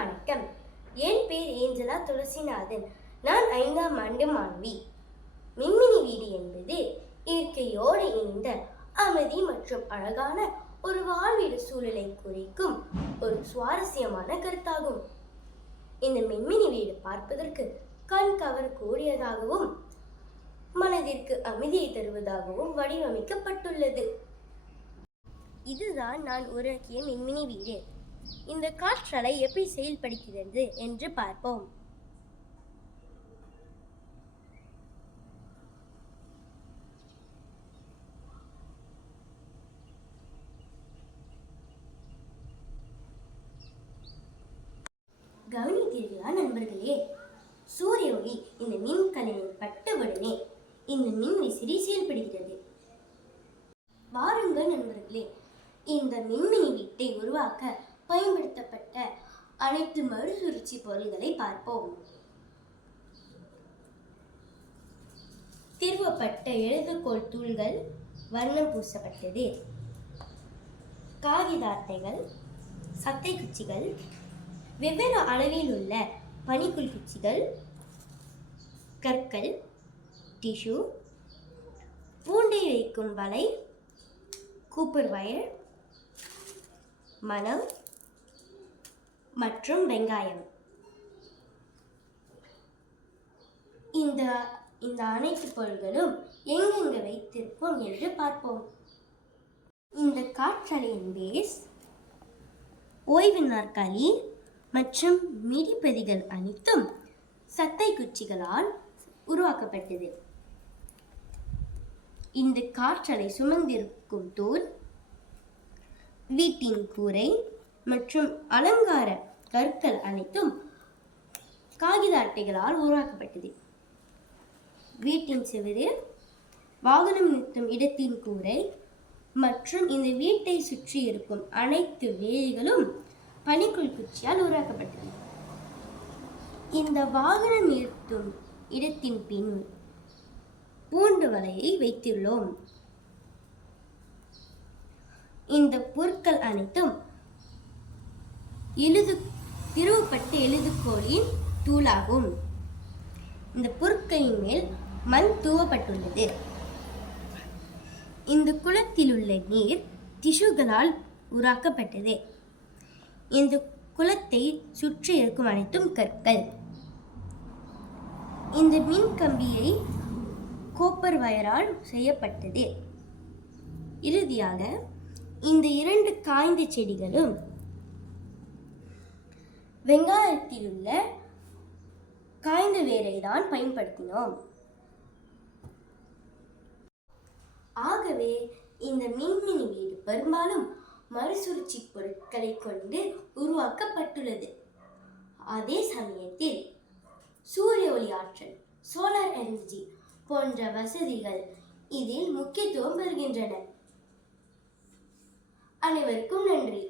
வணக்கம். என் பேர் ஏஞ்சலா துளசிநாதன். நான் 5ஆம் ஆண்டு மாணவி. மின்மினி வீடு என்பது இயற்கையோடு இணைந்த அமைதி மற்றும் அழகான ஒரு வாழ்விட சூழலை குறிக்கும் ஒரு சுவாரஸ்யமான கருத்தாகும். இந்த மின்மினி வீடு பார்ப்பதற்கு கண் கவரக்கூடியதாகவும் மனதிற்கு அமைதியை தருவதாகவும் வடிவமைக்கப்பட்டுள்ளது. இதுதான் நான் உருவாக்கிய மின்மினி வீடு. இந்த காற்றலை எப்படி செயல்படுகிறது என்று பார்ப்போம். கவனித்தீர்களா நண்பர்களே? சூரிய ஒளி இந்த மின்கலனில் பட்டவுடனே இந்த மின் விசிறி செயல்படுகிறது. வாருங்கள் நண்பர்களே, இந்த மின்மினி வீட்டை உருவாக்க பயன்படுத்தப்பட்ட அனைத்து மறுசுழற்சி பொருள்களை பார்ப்போம். திருவப்பட்ட எழுதுகோள் தூள்கள், வர்ணம் பூசப்பட்டது, காகித அட்டைகள், சத்தை குச்சிகள், வெவ்வேறு அளவில் உள்ள பனிக்குள் குச்சிகள், கற்கள், டிஷ்யூ, பூண்டை வைக்கும் வலை, கூப்பர் வயர், மணல் மற்றும் வெங்காயம். இந்த அனைத்து பொருட்களும் எங்கெங்க வைத்திருப்போம் என்று பார்ப்போம். இந்த காற்றலையின் பேஸ், ஓய்வு நாற்காலி மற்றும் மிதிப்பதிகள் அனைத்தும் சத்தை குச்சிகளால் உருவாக்கப்பட்டது. இந்த காற்றலை சுமந்திருக்கும் தூள், வீட்டின் கூரை மற்றும் அலங்கார கற்கள் அனைத்தும் காகித அட்டைகளால் உருவாக்கப்பட்டது. வீட்டின் செவுரு, வாகனம் நிறுத்தும் இடத்தின் கூரை மற்றும் இந்த வீட்டை சுற்றி இருக்கும் அனைத்து வேலிகளும் பனிக்குள் குச்சியால் உருவாக்கப்பட்டது. இந்த வாகனம் நிறுத்தும் இடத்தின் பின் பூண்டு வலையை வைத்துள்ளோம். இந்த பொருட்கள் அனைத்தும் திருவப்பட்ட எழுதுகோளின் தூளாகும். இந்த பொருட்களின் மேல் மண் தூவப்பட்டுள்ளது. இந்த குளத்தில் உள்ள நீர் டிஷ்யூகளால் உருவாக்கப்பட்டது. இந்த குளத்தை சுற்றி இருக்கும் அனைத்தும் கற்கள். இந்த மின் கம்பியை கோப்பர் வயரால் செய்யப்பட்டது. இறுதியாக இந்த 2 காய்ந்த செடிகளும் வெங்காயத்தில் உள்ள காய்ந்த வேரை தான் பயன்படுத்தினோம். ஆகவே இந்த மின்மினி வீடு பெரும்பாலும் மறுசுழற்சி பொருட்களை கொண்டு உருவாக்கப்பட்டுள்ளது. அதே சமயத்தில் சூரிய ஒளி ஆற்றல், சோலார் எனர்ஜி போன்ற வசதிகள் இதில் முக்கியத்துவம் பெறுகின்றன. அனைவருக்கும் நன்றி.